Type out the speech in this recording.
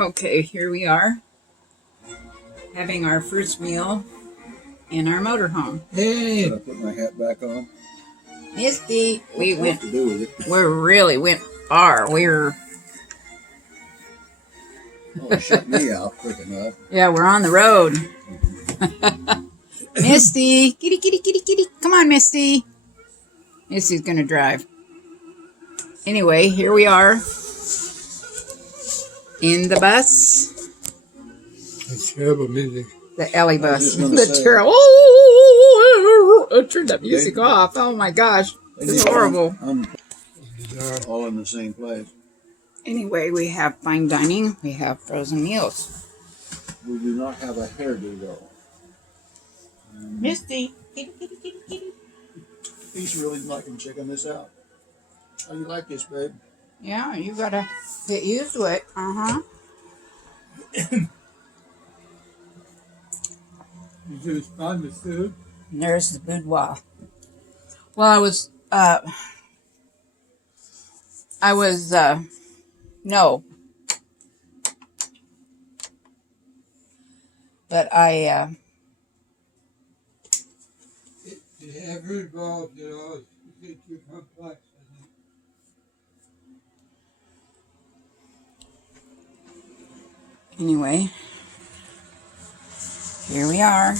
Okay, here we are having our first meal in our motorhome. Hey! Should I put my hat back on? Misty, we really went far. We're shut me out quick enough. Yeah, we're on the road. Misty, kitty, kitty, kitty, kitty. Come on, Misty. Misty's gonna drive. Anyway, here we are in the bus. It's terrible music. The Ellie bus. The terrible. Oh, turn that music off. Oh my gosh. It's horrible. All in the same place. Anyway, we have fine dining. We have frozen meals. We do not have a hairdo though. Misty. Kitty, kitty, kitty, kitty. He's really liking checking this out. How do you like this, babe? Yeah, you gotta get used to it. Uh-huh. You should respond to food. And there's the boudoir. Well, no. But You have root balls, you know, it's too complex, I think. Anyway, here we are.